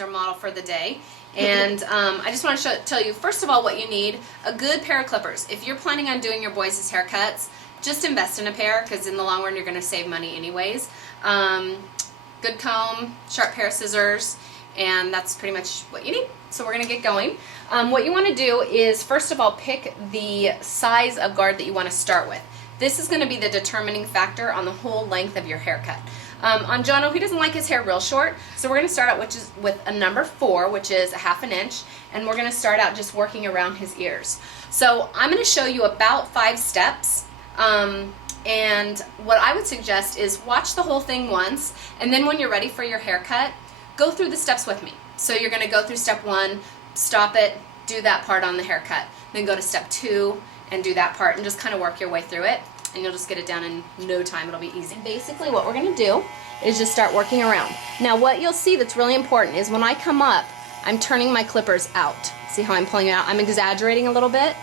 our model for the day. And I just want to tell you, first of all, what you need: a good pair of clippers. If you're planning on doing your boys' haircuts, just invest in a pair, because in the long run you're going to save money anyways. Good comb, sharp pair of scissors, and that's pretty much what you need. So we're going to get going. What you want to do is, first of all, pick the size of guard that you want to start with. This is going to be the determining factor on the whole length of your haircut. On Jono, he doesn't like his hair real short, so we're going to start out with a number 4, which is a 1/2 inch, and we're going to start out just working around his ears. So I'm going to show you about 5 steps, and what I would suggest is watch the whole thing once, and then when you're ready for your haircut, go through the steps with me. So you're going to go through step 1, stop it, do that part on the haircut, then go to step 2 and do that part, and just kind of work your way through it, and you'll just get it done in no time. It'll be easy. Basically what we're going to do is just start working around. Now what you'll see that's really important is when I come up, I'm turning my clippers out. See how I'm pulling it out? I'm exaggerating a little bit,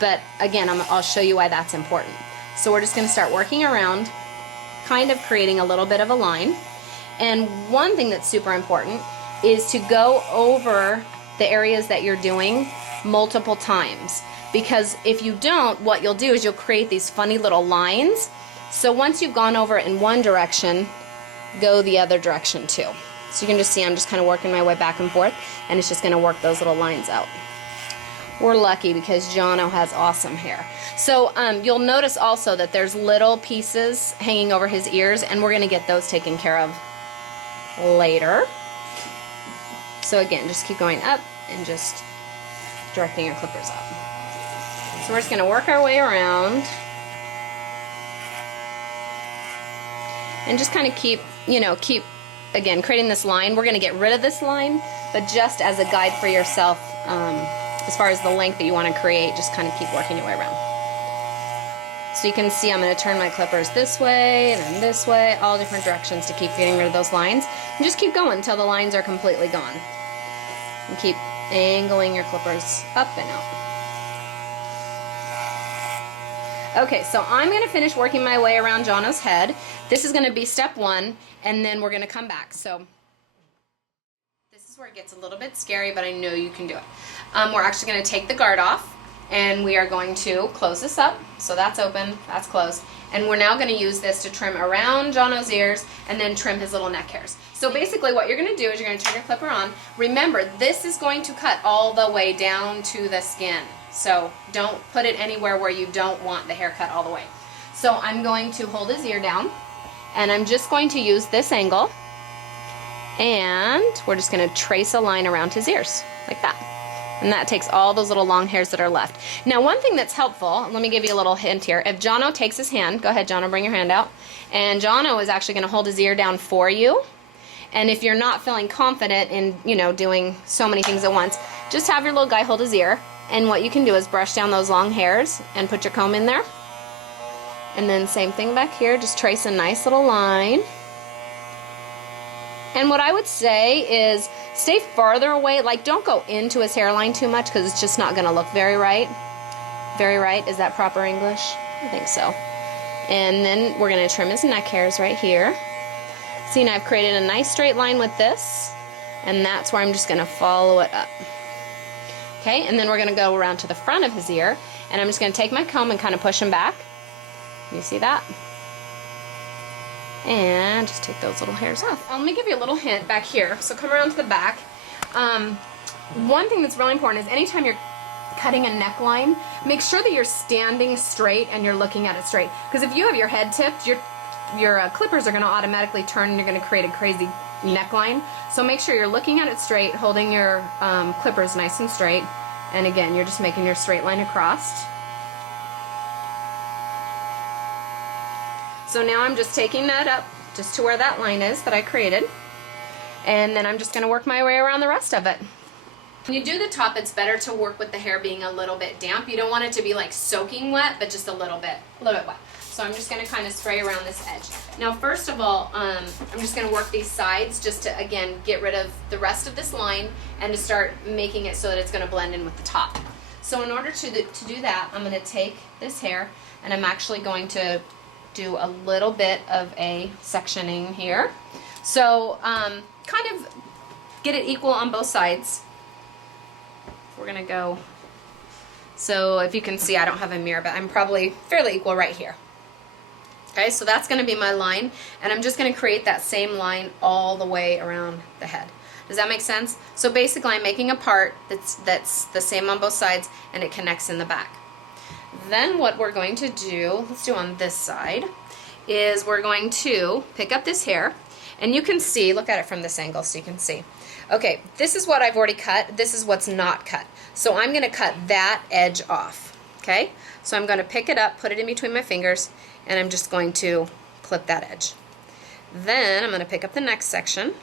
but again, I'll show you why that's important. So we're just going to start working around, kind of creating a little bit of a line. And one thing that's super important is to go over the areas that you're doing multiple times. Because if you don't, what you'll do is you'll create these funny little lines. So once you've gone over it in one direction, go the other direction too. So you can just see I'm just kind of working my way back and forth, and it's just going to work those little lines out. We're lucky because Jono has awesome hair. So you'll notice also that there's little pieces hanging over his ears, and we're going to get those taken care of later. So again, just keep going up and just directing your clippers up. So we're just going to work our way around and just kind of keep again creating this line. We're going to get rid of this line, but just as a guide for yourself, as far as the length that you want to create, just kind of keep working your way around. So you can see I'm going to turn my clippers this way and then this way, all different directions to keep getting rid of those lines. And just keep going until the lines are completely gone. And keep angling your clippers up and out. Okay, so I'm going to finish working my way around Jono's head. This is going to be step 1, and then we're going to come back. So this is where it gets a little bit scary, but I know you can do it. We're actually going to take the guard off, and we are going to close this up. So that's open, that's closed. And we're now going to use this to trim around Jono's ears and then trim his little neck hairs. So basically what you're going to do is you're going to turn your clipper on. Remember, this is going to cut all the way down to the skin. So don't put it anywhere where you don't want the hair cut all the way. So I'm going to hold his ear down, and I'm just going to use this angle, and we're just going to trace a line around his ears like that. And that takes all those little long hairs that are left. Now one thing that's helpful, let me give you a little hint here. If Jono takes his hand, go ahead Jono, bring your hand out. And Jono is actually going to hold his ear down for you. And if you're not feeling confident in, doing so many things at once, just have your little guy hold his ear. And what you can do is brush down those long hairs and put your comb in there. And then same thing back here, just trace a nice little line. And what I would say is stay farther away, like don't go into his hairline too much because it's just not going to look very right. Very right, is that proper English? I think so. And then we're going to trim his neck hairs right here. See, now I've created a nice straight line with this, and that's where I'm just going to follow it up. Okay, and then we're going to go around to the front of his ear, and I'm just going to take my comb and kind of push him back. You see that? And just take those little hairs off. Let me give you a little hint back here. So come around to the back. One thing that's really important is anytime you're cutting a neckline, make sure that you're standing straight and you're looking at it straight. Because if you have your head tipped, your clippers are going to automatically turn and you're going to create a crazy neckline. So make sure you're looking at it straight, holding your clippers nice and straight, and again you're just making your straight line across. So now I'm just taking that up just to where that line is that I created, and then I'm just going to work my way around the rest of it. When you do the top, it's better to work with the hair being a little bit damp. You don't want it to be like soaking wet, but just a little bit wet. So I'm just going to kind of spray around this edge. Now first of all, I'm just going to work these sides just to, again, get rid of the rest of this line and to start making it so that it's going to blend in with the top. So in order to do that, I'm going to take this hair and I'm actually going to do a little bit of a sectioning here. So kind of get it equal on both sides. We're gonna go, so if you can see, I don't have a mirror, but I'm probably fairly equal right here. Okay, so that's gonna be my line, and I'm just gonna create that same line all the way around the head. Does that make sense? So basically I'm making a part that's the same on both sides, and it connects in the back. Then what we're going to do, let's do on this side, is we're going to pick up this hair, and you can see, look at it from this angle so you can see. Okay, this is what I've already cut, this is what's not cut. So I'm gonna cut that edge off, okay? So I'm gonna pick it up, put it in between my fingers, and I'm just going to clip that edge. Then I'm gonna pick up the next section,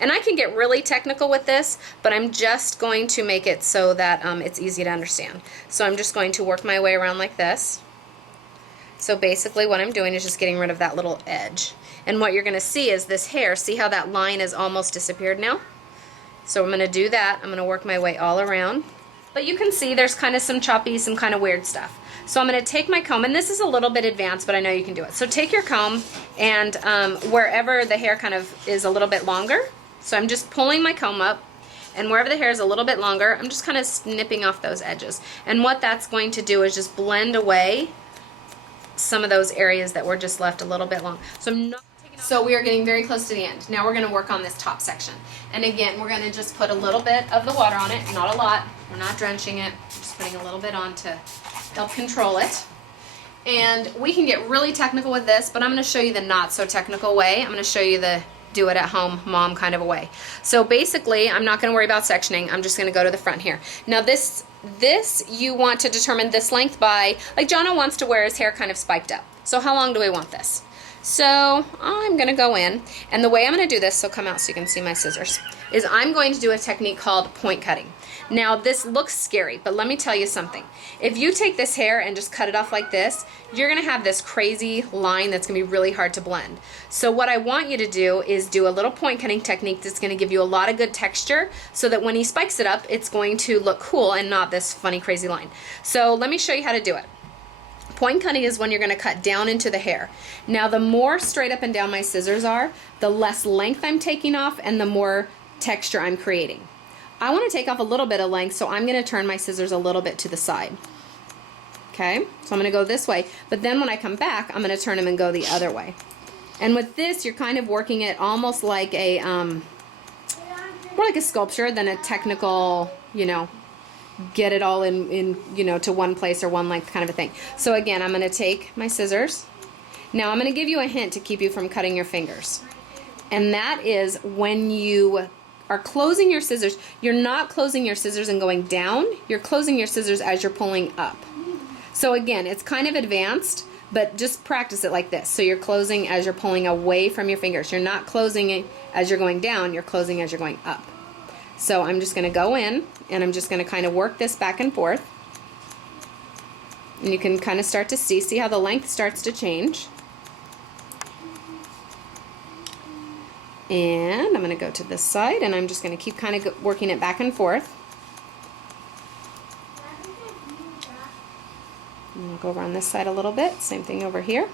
and I can get really technical with this, but I'm just going to make it so that it's easy to understand. So I'm just going to work my way around like this. So basically what I'm doing is just getting rid of that little edge. And what you're going to see is this hair, see how that line is almost disappeared now? So I'm going to do that. I'm going to work my way all around. But you can see there's kind of some choppy, some kind of weird stuff. So I'm going to take my comb, and this is a little bit advanced, but I know you can do it. So take your comb, and wherever the hair kind of is a little bit longer, so I'm just pulling my comb up, and wherever the hair is a little bit longer, I'm just kind of snipping off those edges. And what that's going to do is just blend away some of those areas that were just left a little bit long. So I'm not taking off. So we are getting very close to the end. Now we're going to work on this top section. And again, we're going to just put a little bit of the water on it, not a lot. We're not drenching it. We're just putting a little bit on to help control it. And we can get really technical with this, but I'm going to show you the not so technical way. I'm going to show you the do it at home mom kind of a way. So basically, I'm not going to worry about sectioning. I'm just going to go to the front here. Now this you want to determine this length by, like Jono wants to wear his hair kind of spiked up. So how long do we want this? So I'm going to go in, and the way I'm going to do this, so come out so you can see my scissors, is I'm going to do a technique called point cutting. Now this looks scary, but let me tell you something. If you take this hair and just cut it off like this, you're going to have this crazy line that's going to be really hard to blend. So what I want you to do is do a little point cutting technique that's going to give you a lot of good texture, so that when he spikes it up, it's going to look cool and not this funny crazy line. So let me show you how to do it. Point cutting is when you're going to cut down into the hair. Now the more straight up and down my scissors are, the less length I'm taking off and the more texture I'm creating. I want to take off a little bit of length, so I'm going to turn my scissors a little bit to the side. Okay, so I'm going to go this way, but then when I come back, I'm going to turn them and go the other way. And with this, you're kind of working it almost like a, more like a sculpture than a technical, you know, get it all in you know, to one place or one length kind of a thing. So again, I'm going to take my scissors. Now I'm going to give you a hint to keep you from cutting your fingers. And that is when you are closing your scissors, you're not closing your scissors and going down, you're closing your scissors as you're pulling up. So again, it's kind of advanced, but just practice it like this. So you're closing as you're pulling away from your fingers. You're not closing it as you're going down, you're closing as you're going up. So I'm just going to go in, and I'm just going to kind of work this back and forth. And you can kind of start to see how the length starts to change. And I'm going to go to this side, and I'm just going to keep kind of working it back and forth. And I'll go over on this side a little bit. Same thing over here.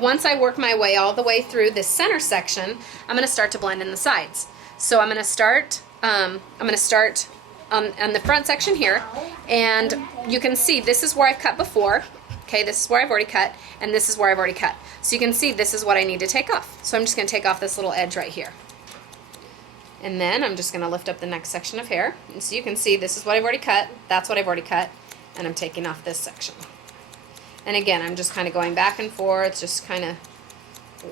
Once I work my way all the way through this center section, I'm going to start to blend in the sides. So I'm going to start on the front section here, and you can see this is where I've cut before. Okay, this is where I've already cut, and this is where I've already cut. So you can see this is what I need to take off. So I'm just going to take off this little edge right here. And then I'm just going to lift up the next section of hair. And so you can see this is what I've already cut, that's what I've already cut, and I'm taking off this section. And again, I'm just kind of going back and forth, just kind of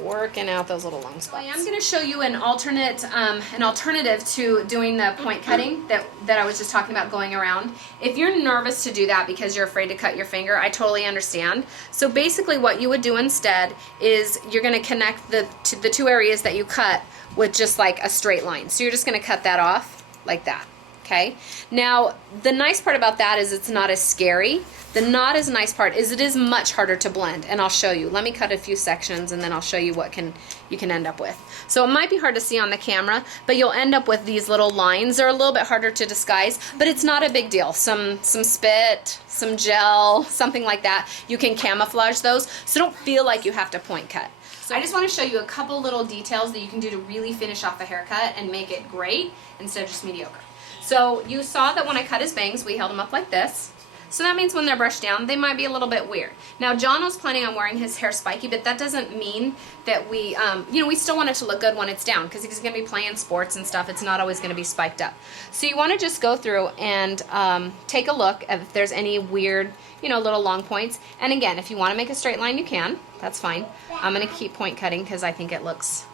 working out those little long spots. I'm going to show you an alternative to doing the point cutting that I was just talking about going around. If you're nervous to do that because you're afraid to cut your finger, I totally understand. So basically what you would do instead is you're going to connect the two areas that you cut with just like a straight line. So you're just going to cut that off like that. Okay. Now the nice part about that is it's not as scary. The not as nice part is it is much harder to blend, and I'll show you. Let me cut a few sections and then I'll show you what you can end up with. So it might be hard to see on the camera, but you'll end up with these little lines. They're a little bit harder to disguise, but it's not a big deal. Some spit, some gel, something like that. You can camouflage those, so don't feel like you have to point cut. I just want to show you a couple little details that you can do to really finish off a haircut and make it great instead of just mediocre. So you saw that when I cut his bangs, we held them up like this. So that means when they're brushed down, they might be a little bit weird. Now, Jono's planning on wearing his hair spiky, but that doesn't mean that we, we still want it to look good when it's down, because he's going to be playing sports and stuff. It's not always going to be spiked up. So you want to just go through and take a look at if there's any weird, little long points. And again, if you want to make a straight line, you can. That's fine. I'm going to keep point cutting because I think it looks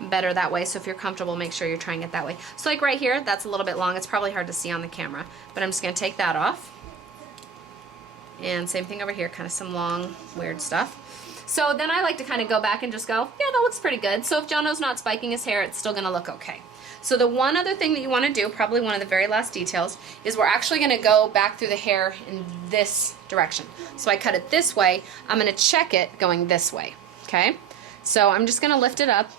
better that way. So if you're comfortable, make sure you're trying it that way. So like right here, that's a little bit long. It's probably hard to see on the camera, but I'm just going to take that off. And same thing over here, kind of some long, weird stuff. So then I like to kind of go back and just go, yeah, that looks pretty good. So if Jono's not spiking his hair, it's still going to look okay. So the one other thing that you want to do, probably one of the very last details, is we're actually going to go back through the hair in this direction. So I cut it this way. I'm going to check it going this way, okay? So I'm just going to lift it up,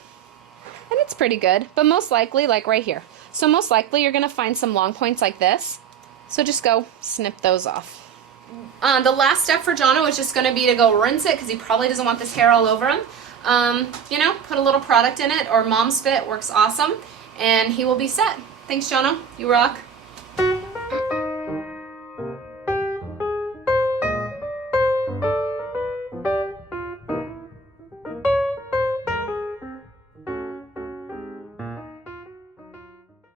and it's pretty good, but most likely, like right here. So most likely you're going to find some long points like this. So just go snip those off. The last step for Jono is just going to be to go rinse it because he probably doesn't want this hair all over him. Put a little product in it, or Mom Spit works awesome, and he will be set. Thanks, Jono. You rock.